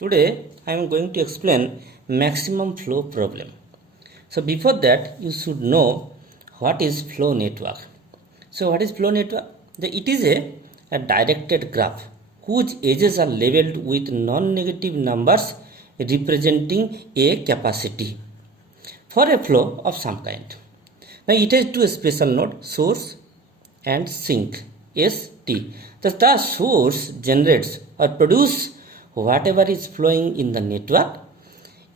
Today I am going to explain maximum flow problem. So before that you should know what is flow network. So what is flow network? It is a directed graph whose edges are labeled with non-negative numbers representing a capacity for a flow of some kind. Now it has two special nodes, source and sink, ST. The source generates or produces whatever is flowing in the network.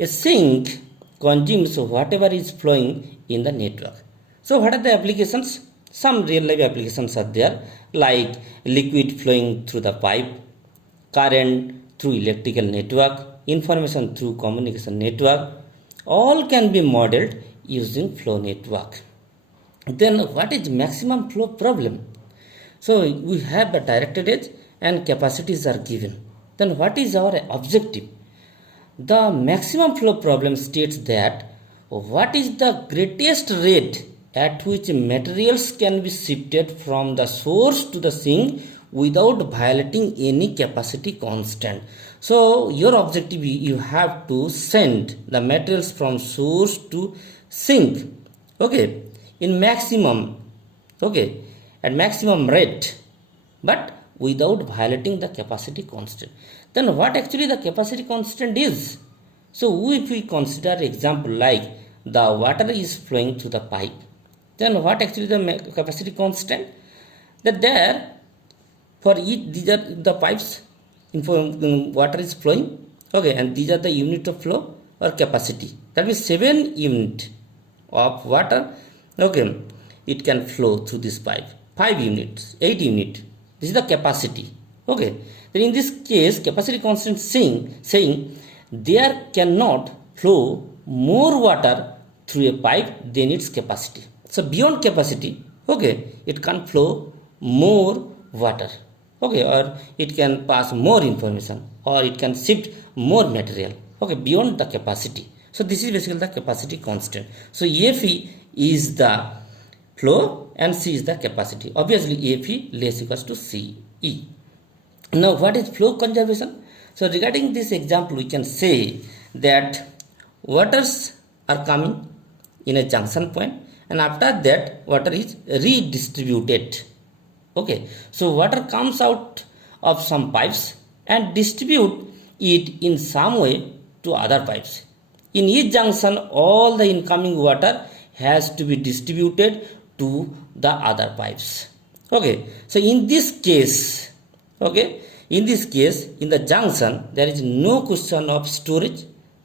A sink consumes whatever is flowing in the network. So what are the applications? Some real life applications are there, like liquid flowing through the pipe, current through electrical network, information through communication network. All can be modeled using flow network. Then what is maximum flow problem? So we have a directed edge and capacities are given. Then what is our objective? The maximum flow problem states that what is the greatest rate at which materials can be shifted from the source to the sink without violating any capacity constant. So your objective, you have to send the materials from source to sink, okay, in maximum, okay, at maximum rate, but without violating the capacity constant. Then what actually the capacity constant is? So if we consider example like the water is flowing through the pipe, then what actually the capacity constant? That there for each, these are the pipes, water is flowing, okay, and these are the unit of flow or capacity. That means 7 unit of water, okay, it can flow through this pipe. 5 units, 8 unit. This is the capacity. Okay. Then in this case, capacity constant saying there cannot flow more water through a pipe than its capacity. So beyond capacity, okay, it can flow more water. Okay, or it can pass more information, or it can shift more material. Okay, beyond the capacity. So this is basically the capacity constant. So Fe is the flow and C is the capacity. Obviously Fe less equals to Ce. Now what is flow conservation? So regarding this example, we can say that waters are coming in a junction point, and after that water is redistributed. Okay, so water comes out of some pipes and distribute it in some way to other pipes. In each junction, all the incoming water has to be distributed to the other pipes. Okay, so in this case, okay, in the junction, there is no question of storage,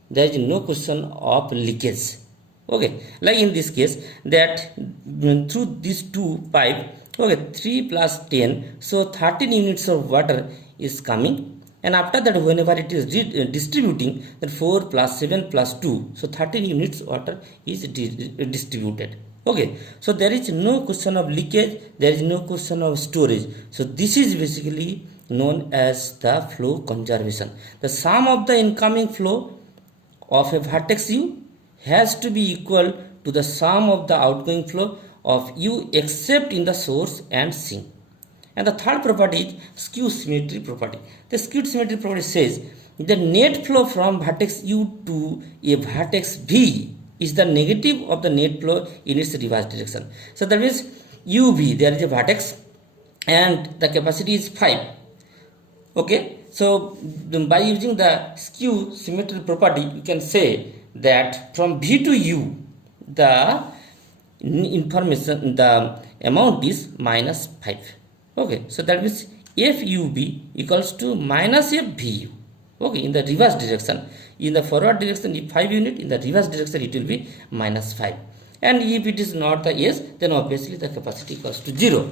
there is no question of leakage. Okay, like in this case, that through these two pipe, okay, 3 plus 10, so 13 units of water is coming, and after that whenever it is distributing, that 4 plus 7 plus 2, so 13 units water is distributed. Okay, so there is no question of leakage, there is no question of storage. So this is basically known as the flow conservation. The sum of the incoming flow of a vertex U has to be equal to the sum of the outgoing flow of U except in the source and sink. And the third property is skew symmetry property. The skew symmetry property says the net flow from vertex U to a vertex V is the negative of the net flow in its reverse direction. So that means UV, there is a vertex and the capacity is 5. Okay, so by using the skew symmetry property, you can say that from V to U, the information, the amount is minus 5. Okay, so that means FUB equals to minus FVU. Okay, in the reverse direction. In the forward direction, if 5 unit, in the reverse direction, it will be minus 5. And if it is not the S, then obviously the capacity equals to 0.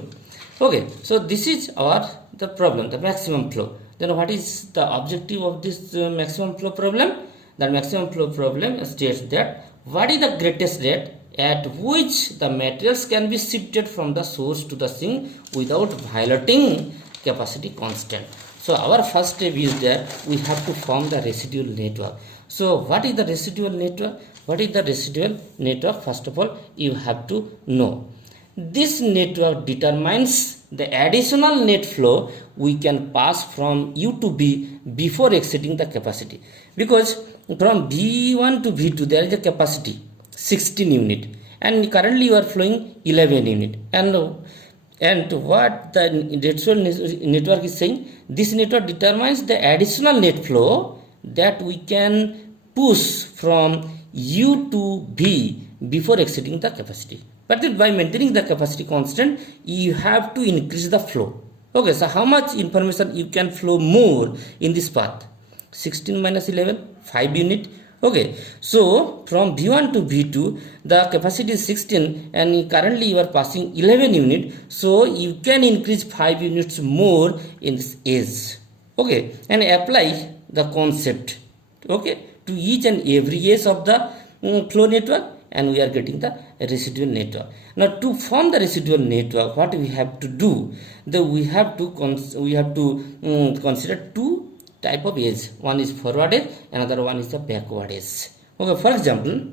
Okay, so this is the problem, the maximum flow. Then what is the objective of this maximum flow problem? The maximum flow problem states that what is the greatest rate at which the materials can be shifted from the source to the sink without violating capacity constant. So our first step is that we have to form the residual network. So what is the residual network? What is the residual network? First of all, you have to know. This network determines the additional net flow we can pass from U to B before exceeding the capacity. Because from V1 to V2 there is a capacity 16 unit and currently you are flowing 11 unit. And what the residual network is saying, this network determines the additional net flow that we can push from U to V before exceeding the capacity. But then by maintaining the capacity constant, you have to increase the flow. Okay, so how much information you can flow more in this path? 16 minus 11, 5 unit. Okay, so from V1 to V2, the capacity is 16 and currently you are passing 11 unit. So you can increase 5 units more in this edge. Okay, and apply the concept, okay, to each and every edge of the flow network, and we are getting the residual network. Now to form the residual network, what we have to do, we have to consider two type of edge. One is forward edge, another one is the backward edge. Okay, for example,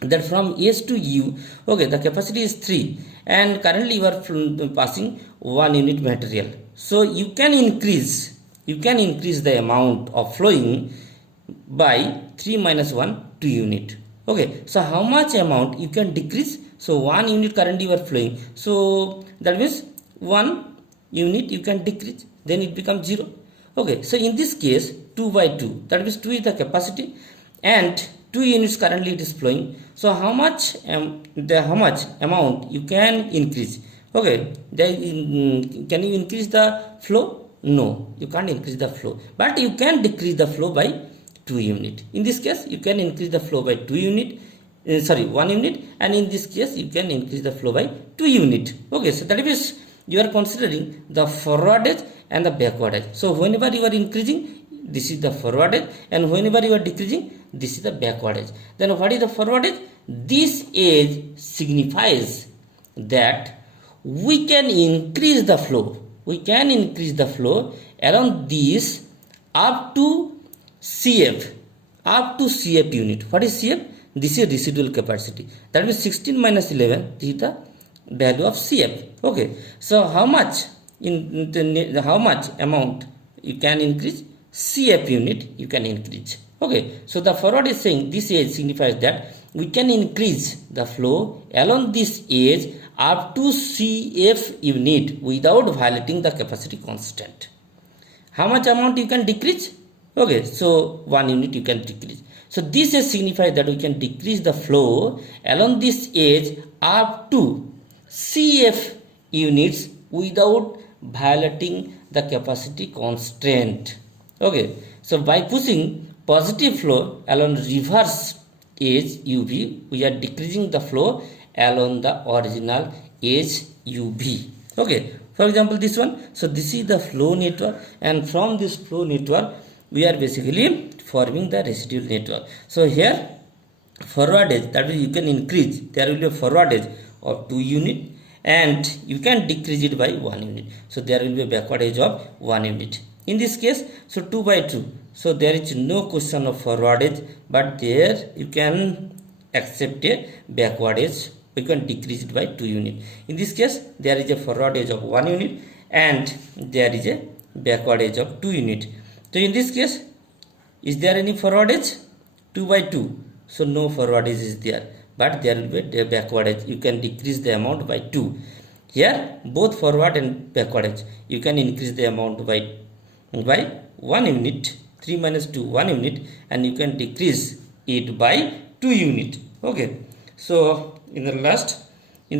that from S to U, okay, the capacity is 3 and currently you are passing 1 unit material. So you can increase the amount of flowing by 3 minus 1, 2 unit. Okay, so how much amount you can decrease? So 1 unit currently you are flowing, so that means 1 unit you can decrease, then it becomes 0. Okay, so in this case 2 by 2, that means 2 is the capacity and 2 units currently it is flowing. So how much amount you can increase? Okay, can you increase the flow? No, you can't increase the flow, but you can decrease the flow by 2 unit. In this case you can increase the flow by 1 unit, and in this case you can increase the flow by 2 unit. Okay, so that means you are considering the forward edge and the backward edge. So whenever you are increasing, this is the forward edge, and whenever you are decreasing, this is the backward edge. Then what is the forward edge? This edge signifies that we can increase the flow. We can increase the flow around this up to CF unit. What is CF? This is residual capacity. That means 16 minus 11, this is the value of CF. Okay, so how much amount you can increase? CF unit you can increase. Okay, so the forward is saying this edge signifies that we can increase the flow along this edge up to CF unit without violating the capacity constant. How much amount you can decrease? Okay, so 1 unit you can decrease. So this is signifies that we can decrease the flow along this edge up to CF units without violating the capacity constraint. Okay, so by pushing positive flow along reverse edge UV, we are decreasing the flow along the original edge UV. Okay, for example this one. So this is the flow network, and from this flow network we are basically forming the residual network. So here forward edge, that means you can increase, there will be a forward edge of 2 unit and you can decrease it by 1 unit. So there will be a backward edge of 1 unit. In this case, so 2 by 2. So there is no question of forward edge, but there you can accept a backward edge. You can decrease it by 2 unit. In this case, there is a forward edge of 1 unit and there is a backward edge of 2 unit. So in this case, is there any forward edge? 2 by 2. So no forward edge is there, but there will be a backward edge. You can decrease the amount by 2. Here both forward and backward edge, you can increase the amount by 1 unit. 3 minus 2, 1 unit, and you can decrease it by 2 unit. Okay, so in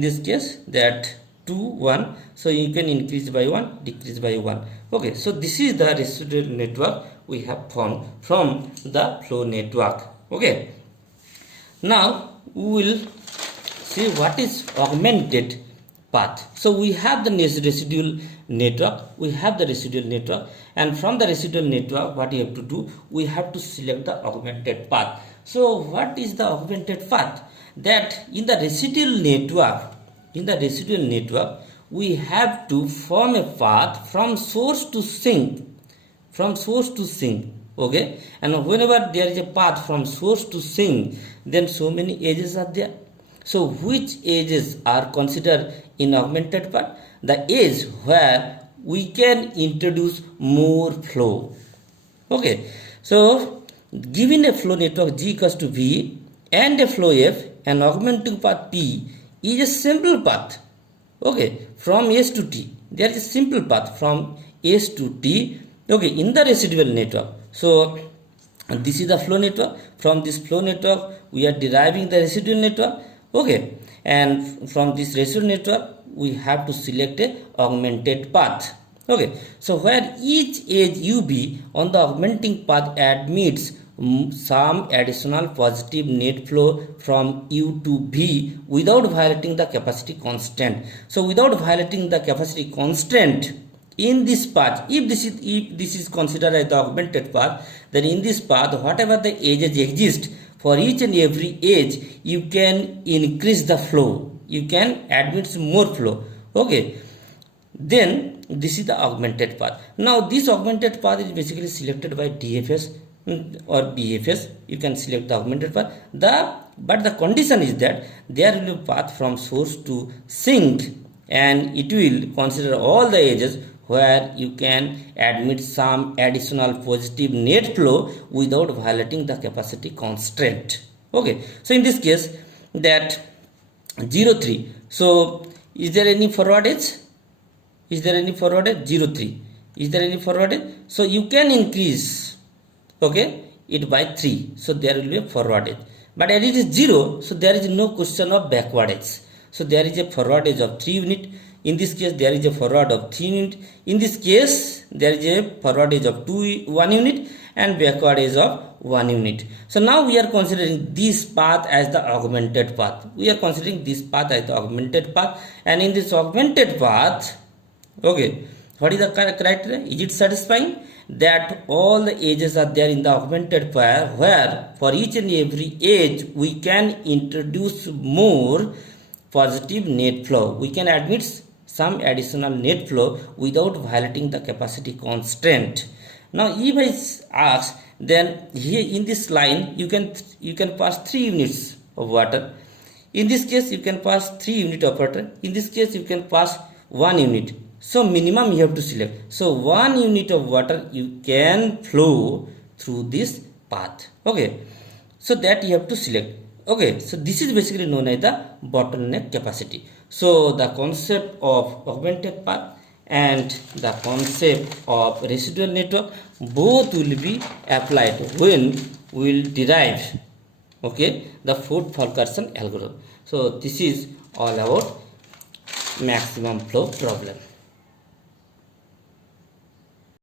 this case that 2 1, so you can increase by 1, decrease by 1. Okay, so this is the residual network we have formed from the flow network. Okay, now we will see what is augmented path. So we have the residual network, and from the residual network what you have to do, we have to select the augmented path. So what is the augmented path? That in the residual network we have to form a path from source to sink. Okay, and whenever there is a path from source to sink, then so many edges are there. So which edges are considered in augmented path? The edge where we can introduce more flow. Okay, so given a flow network G equals to V and a flow F, an augmenting path P is a simple path. Okay, from S to T. There is a simple path from S to T. Okay, in the residual network. So this is the flow network. From this flow network, we are deriving the residual network. Okay, and from this residual network, we have to select a augmented path. Okay, so where each edge UB on the augmenting path admits some additional positive net flow from U to V without violating the capacity constant. So without violating the capacity constant in this path, if this is considered as the augmented path, then in this path whatever the edges exist, for each and every edge you can increase the flow, you can admit more flow. Okay, then this is the augmented path. Now this augmented path is basically selected by DFS or BFS. You can select the augmented path. But the condition is that there will be a path from source to sink, and it will consider all the edges where you can admit some additional positive net flow without violating the capacity constraint. Okay, so in this case that 03. So is there any forward edge? Is there any forward edge? 03. Is there any forward edge? So you can increase, okay, it by 3. So there will be a forward edge. But as it is 0, so there is no question of backward edge. So there is a forward edge of 3 unit. In this case, there is a forward of 3 unit. In this case, there is a forward edge of 1 unit and backward edge of 1 unit. So now we are considering this path as the augmented path. We are considering this path as the augmented path. And in this augmented path, okay, what is the criteria? Is it satisfying that all the edges are there in the augmented path, where for each and every edge we can introduce more positive net flow. We can admit some additional net flow without violating the capacity constraint. Now if I ask, then here in this line you can pass 3 units of water. In this case you can pass 3 units of water. In this case you can pass 1 unit. So minimum you have to select. So 1 unit of water you can flow through this path. Okay, so that you have to select. Okay, so this is basically known as the bottleneck capacity. So the concept of augmented path and the concept of residual network, both will be applied when we will derive, okay, the Ford-Fulkerson algorithm. So this is all about maximum flow problem.